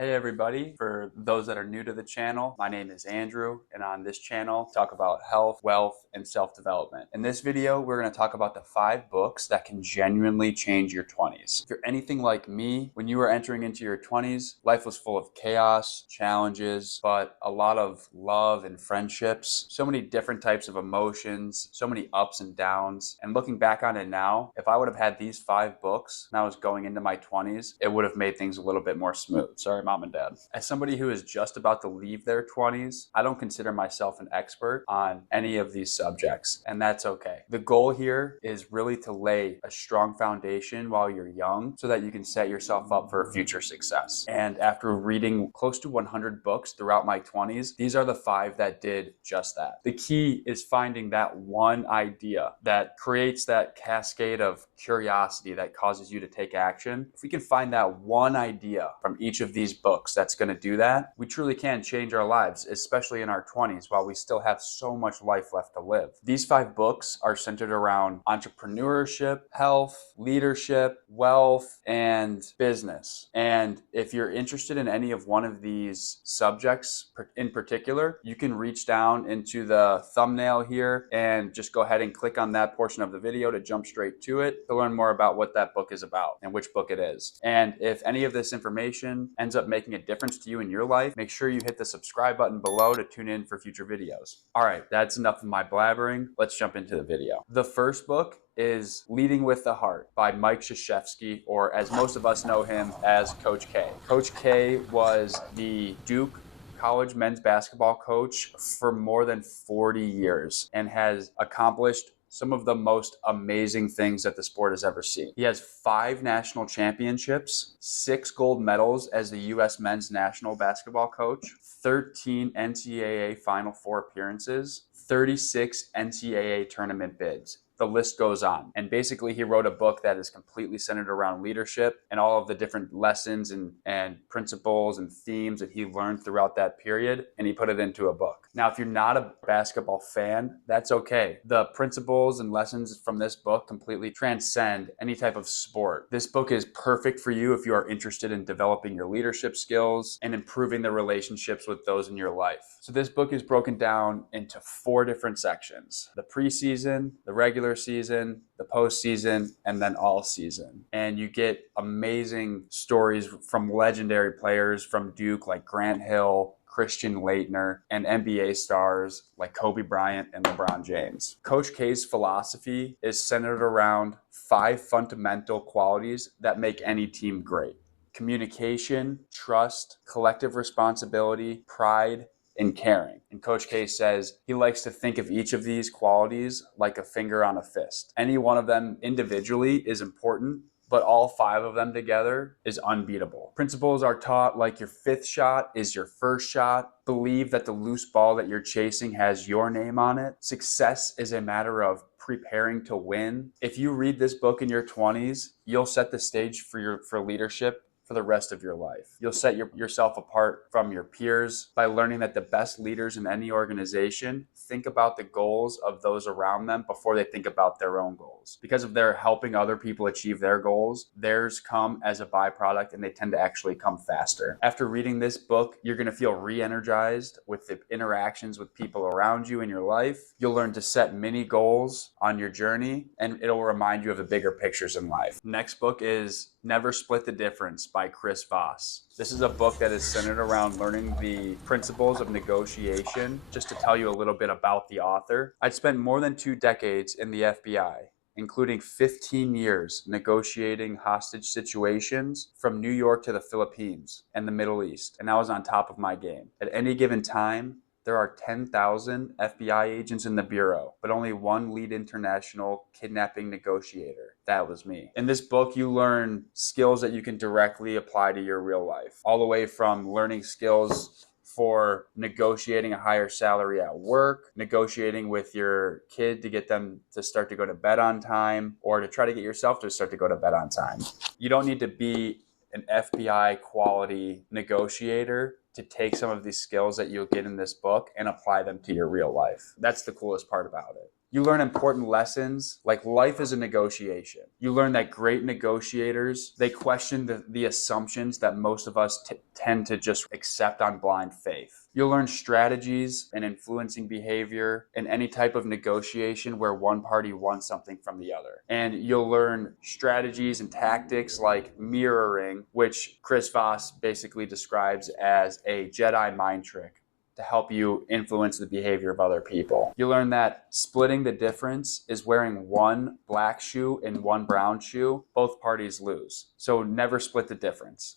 Hey everybody, for those that are new to the channel, my name is Andrew, and on this channel, I talk about health, wealth, and self-development. In this video, we're going to talk about the 5 books that can genuinely change your 20s. If you're anything like me, when you were entering into your 20s, life was full of chaos, challenges, but a lot of love and friendships, so many different types of emotions, so many ups and downs. And looking back on it now, if I would have had these 5 books and I was going into my 20s, it would have made things a little bit more smooth. Sorry, mom and dad. As somebody who is just about to leave their 20s, I don't consider myself an expert on any of these subjects, and that's okay. The goal here is really to lay a strong foundation while you're young so that you can set yourself up for future success. And after reading close to 100 books throughout my 20s, these are the 5 that did just that. The key is finding that one idea that creates that cascade of curiosity that causes you to take action. If we can find that one idea from each of these books that's going to do that, we truly can change our lives, especially in our 20s while we still have so much life left to live. These 5 books are centered around entrepreneurship, health, leadership, wealth, and business. And if you're interested in any of one of these subjects in particular, you can reach down into the thumbnail here and just go ahead and click on that portion of the video to jump straight to it to learn more about what that book is about and which book it is. And if any of this information ends up making a difference to you in your life, make sure you hit the subscribe button below to tune in for future videos. All right, that's enough of my blabbering. Let's jump into the video. The first book is Leading with the Heart by Mike Krzyzewski, or as most of us know him as Coach K. Coach K was the Duke college men's basketball coach for more than 40 years and has accomplished some of the most amazing things that the sport has ever seen. He has 5 national championships, 6 gold medals as the U.S. men's national basketball coach, 13 NCAA Final Four appearances, 36 NCAA tournament bids. The list goes on. And basically, he wrote a book that is completely centered around leadership and all of the different lessons and principles and themes that he learned throughout that period, and he put it into a book. Now, if you're not a basketball fan, that's okay. The principles and lessons from this book completely transcend any type of sport. This book is perfect for you if you are interested in developing your leadership skills and improving the relationships with those in your life. So this book is broken down into 4 different sections: the preseason, the regular season, the postseason, and then all season. And you get amazing stories from legendary players from Duke like Grant Hill, Christian Laettner, and NBA stars like Kobe Bryant and LeBron James. Coach K's philosophy is centered around 5 fundamental qualities that make any team great: communication, trust, collective responsibility, pride, and caring. And Coach K says he likes to think of each of these qualities like a finger on a fist. Any one of them individually is important, but all 5 of them together is unbeatable. Principles are taught like your 5th shot is your first shot. Believe that the loose ball that you're chasing has your name on it. Success is a matter of preparing to win. If you read this book in your 20s, you'll set the stage for leadership for the rest of your life. You'll set yourself apart from your peers by learning that the best leaders in any organization think about the goals of those around them before they think about their own goals. Because if they're helping other people achieve their goals, theirs come as a byproduct and they tend to actually come faster. After reading this book, you're going to feel re-energized with the interactions with people around you in your life. You'll learn to set mini goals on your journey, and it'll remind you of the bigger pictures in life. Next book is Never Split the Difference by Chris Voss. This is a book that is centered around learning the principles of negotiation. Just to tell you a little bit about the author, I'd spent more than 2 decades in the FBI, including 15 years negotiating hostage situations from New York to the Philippines and the Middle East, and I was on top of my game. At any given time, there are 10,000 FBI agents in the Bureau, but only one lead international kidnapping negotiator. That was me. In this book, you learn skills that you can directly apply to your real life, all the way from learning skills for negotiating a higher salary at work, negotiating with your kid to get them to start to go to bed on time, or to try to get yourself to start to go to bed on time. You don't need to be an FBI quality negotiator to take some of these skills that you'll get in this book and apply them to your real life. That's the coolest part about it. You learn important lessons like life is a negotiation. You learn that great negotiators, they question the assumptions that most of us tend to just accept on blind faith. You'll learn strategies and influencing behavior in any type of negotiation where one party wants something from the other. And you'll learn strategies and tactics like mirroring, which Chris Voss basically describes as a Jedi mind trick to help you influence the behavior of other people. You learn that splitting the difference is wearing one black shoe and one brown shoe. Both parties lose. So never split the difference.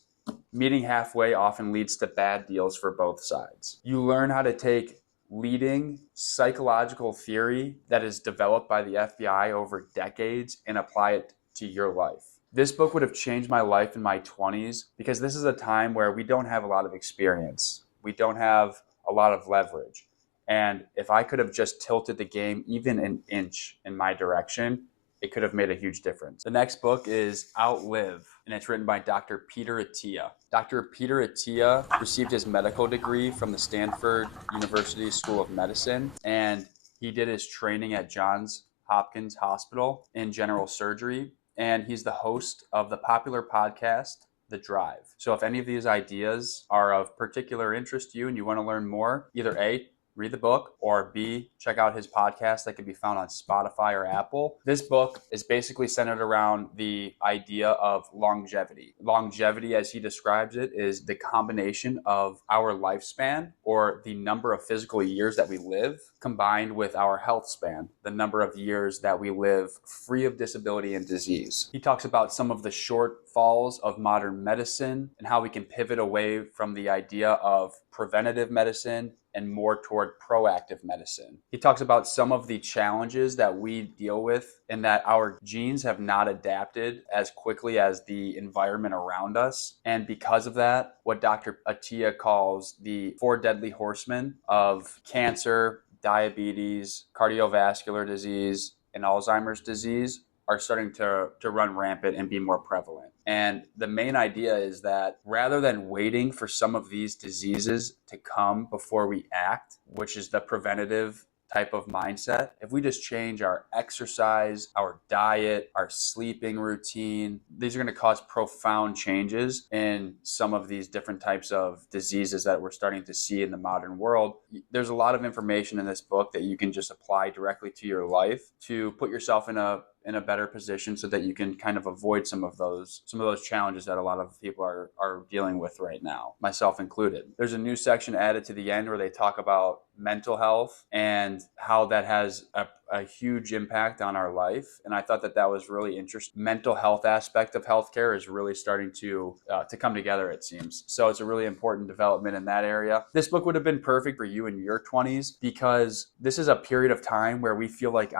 Meeting halfway often leads to bad deals for both sides. You learn how to take leading psychological theory that is developed by the FBI over decades and apply it to your life. This book would have changed my life in my 20s because this is a time where we don't have a lot of experience. We don't have a lot of leverage. And if I could have just tilted the game even an inch in my direction, it could have made a huge difference. The next book is Outlive, and it's written by Dr. Peter Attia. Dr. Peter Attia received his medical degree from the Stanford University School of Medicine, and he did his training at Johns Hopkins Hospital in general surgery, and he's the host of the popular podcast, The Drive. So if any of these ideas are of particular interest to you and you want to learn more, either A, read the book, or B, check out his podcast that can be found on Spotify or Apple. This book is basically centered around the idea of longevity. Longevity, as he describes it, is the combination of our lifespan, or the number of physical years that we live, combined with our health span, the number of years that we live free of disability and disease. He talks about some of the shortfalls of modern medicine and how we can pivot away from the idea of preventative medicine and more toward proactive medicine. He talks about some of the challenges that we deal with and that our genes have not adapted as quickly as the environment around us. And because of that, what Dr. Attia calls the 4 deadly horsemen of cancer, diabetes, cardiovascular disease, and Alzheimer's disease are starting to run rampant and be more prevalent. And the main idea is that rather than waiting for some of these diseases to come before we act, which is the preventative type of mindset, if we just change our exercise, our diet, our sleeping routine, these are going to cause profound changes in some of these different types of diseases that we're starting to see in the modern world. There's a lot of information in this book that you can just apply directly to your life to put yourself in a better position so that you can kind of avoid some of those challenges that a lot of people are dealing with right now, myself included. There's a new section added to the end where they talk about mental health and how that has a huge impact on our life. And I thought that was really interesting. Mental health aspect of healthcare is really starting to come together, it seems. So it's a really important development in that area. This book would have been perfect for you in your 20s because this is a period of time where we feel like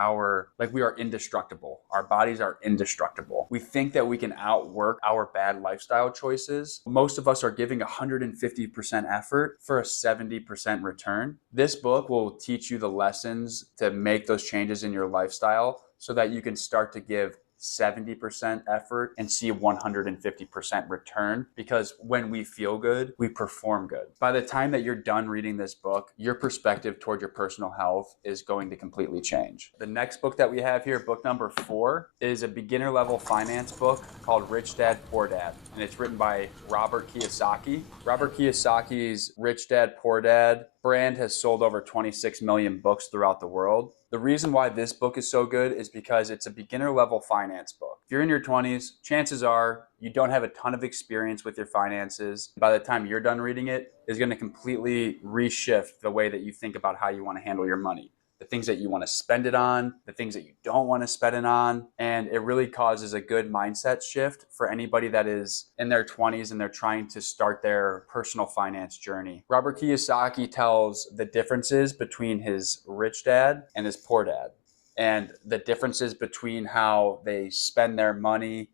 we are indestructible. Our bodies are indestructible. We think that we can outwork our bad lifestyle choices. Most of us are giving 150% effort for a 70% return. This book will teach you the lessons to make those changes in your lifestyle so that you can start to give 70% effort and see 150% return, because when we feel good, we perform good. By the time that you're done reading this book, your perspective toward your personal health is going to completely change. The next book that we have here, book number 4, is a beginner level finance book called Rich Dad, Poor Dad, and it's written by Robert Kiyosaki. Robert Kiyosaki's Rich Dad, Poor Dad brand has sold over 26 million books throughout the world. The reason why this book is so good is because it's a beginner level finance book. If you're in your 20s, chances are you don't have a ton of experience with your finances. By the time you're done reading it, it's going to completely reshift the way that you think about how you want to handle your money. The things that you want to spend it on, the things that you don't want to spend it on. And it really causes a good mindset shift for anybody that is in their 20s and they're trying to start their personal finance journey. Robert Kiyosaki tells the differences between his rich dad and his poor dad, and the differences between how they spend their money,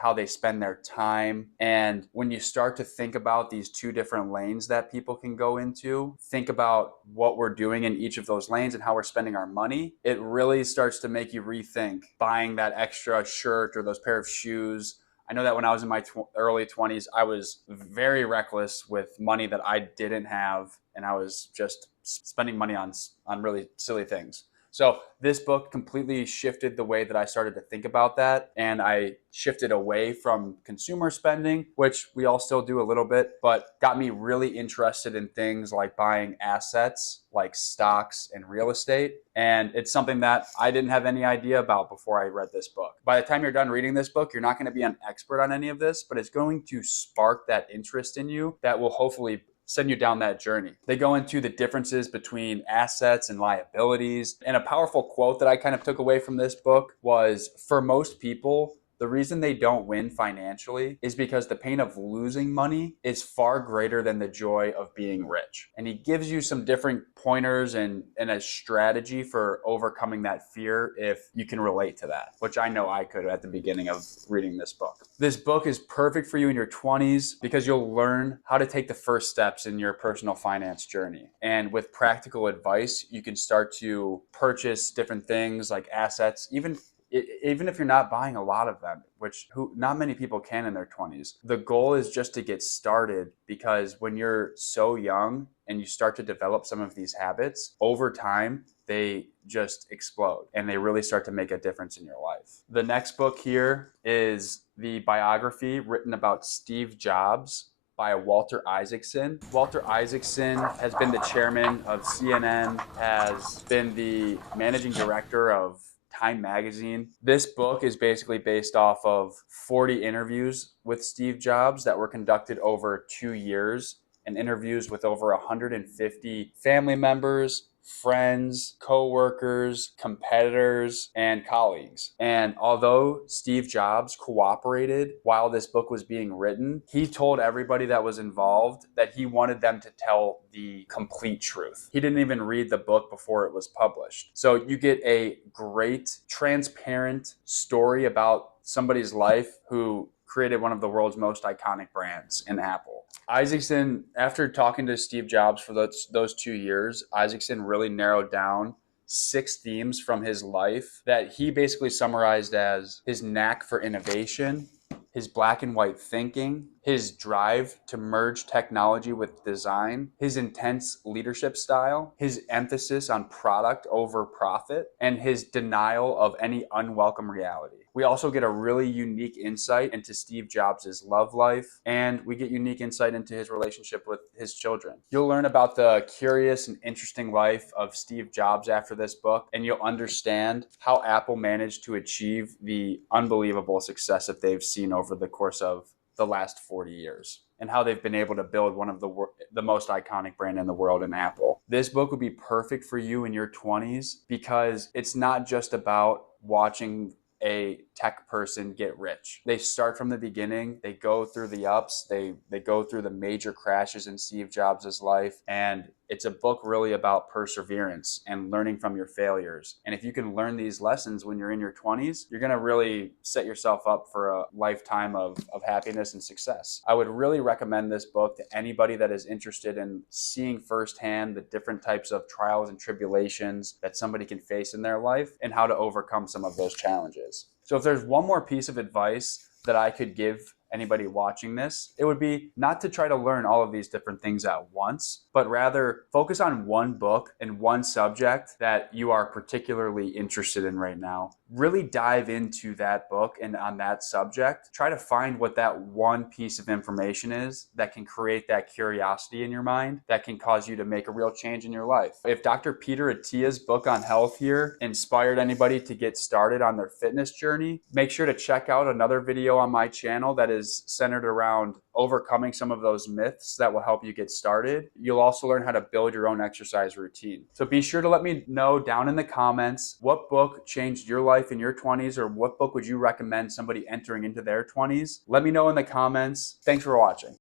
how they spend their time. And when you start to think about these two different lanes that people can go into, think about what we're doing in each of those lanes and how we're spending our money, it really starts to make you rethink buying that extra shirt or those pair of shoes. I know that when I was in my early 20s, I was very reckless with money that I didn't have, and I was just spending money on really silly things. So this book completely shifted the way that I started to think about that. And I shifted away from consumer spending, which we all still do a little bit, but got me really interested in things like buying assets like stocks and real estate. And it's something that I didn't have any idea about before I read this book. By the time you're done reading this book, you're not going to be an expert on any of this, but it's going to spark that interest in you that will hopefully send you down that journey. They go into the differences between assets and liabilities. And a powerful quote that I kind of took away from this book was, for most people, the reason they don't win financially is because the pain of losing money is far greater than the joy of being rich. And he gives you some different pointers and a strategy for overcoming that fear if you can relate to that, which I know I could at the beginning of reading this book. This book is perfect for you in your 20s because you'll learn how to take the first steps in your personal finance journey. And with practical advice, you can start to purchase different things like assets, even if you're not buying a lot of them, which not many people can in their 20s. The goal is just to get started, because when you're so young and you start to develop some of these habits, over time, they just explode and they really start to make a difference in your life. The next book here is the biography written about Steve Jobs by Walter Isaacson. Walter Isaacson has been the chairman of CNN, has been the managing director of Time Magazine. This book is basically based off of 40 interviews with Steve Jobs that were conducted over 2 years, and interviews with over 150 family members, friends, co-workers, competitors, and colleagues. And although Steve Jobs cooperated while this book was being written, he told everybody that was involved that he wanted them to tell the complete truth. He didn't even read the book before it was published. So you get a great, transparent story about somebody's life who created one of the world's most iconic brands in Apple. Isaacson, after talking to Steve Jobs for those 2 years, Isaacson really narrowed down 6 themes from his life that he basically summarized as his knack for innovation, his black and white thinking, his drive to merge technology with design, his intense leadership style, his emphasis on product over profit, and his denial of any unwelcome reality. We also get a really unique insight into Steve Jobs' love life, and we get unique insight into his relationship with his children. You'll learn about the curious and interesting life of Steve Jobs after this book, and you'll understand how Apple managed to achieve the unbelievable success that they've seen over the course of the last 40 years, and how they've been able to build one of the most iconic brand in the world in Apple. This book would be perfect for you in your 20s because it's not just about watching a tech person get rich. They start from the beginning, they go through the ups, they go through the major crashes in Steve Jobs' life, and it's a book really about perseverance and learning from your failures. And if you can learn these lessons when you're in your 20s, you're gonna really set yourself up for a lifetime of happiness and success. I would really recommend this book to anybody that is interested in seeing firsthand the different types of trials and tribulations that somebody can face in their life and how to overcome some of those challenges. So if there's one more piece of advice that I could give anybody watching this, it would be not to try to learn all of these different things at once, but rather focus on one book and one subject that you are particularly interested in right now. Really dive into that book and on that subject. Try to find what that one piece of information is that can create that curiosity in your mind that can cause you to make a real change in your life. If Dr. Peter Attia's book on health here inspired anybody to get started on their fitness journey, make sure to check out another video on my channel that is centered around overcoming some of those myths that will help you get started. You'll also learn how to build your own exercise routine. So be sure to let me know down in the comments what book changed your life in your 20s, or what book would you recommend somebody entering into their 20s. Let me know in the comments. Thanks for watching.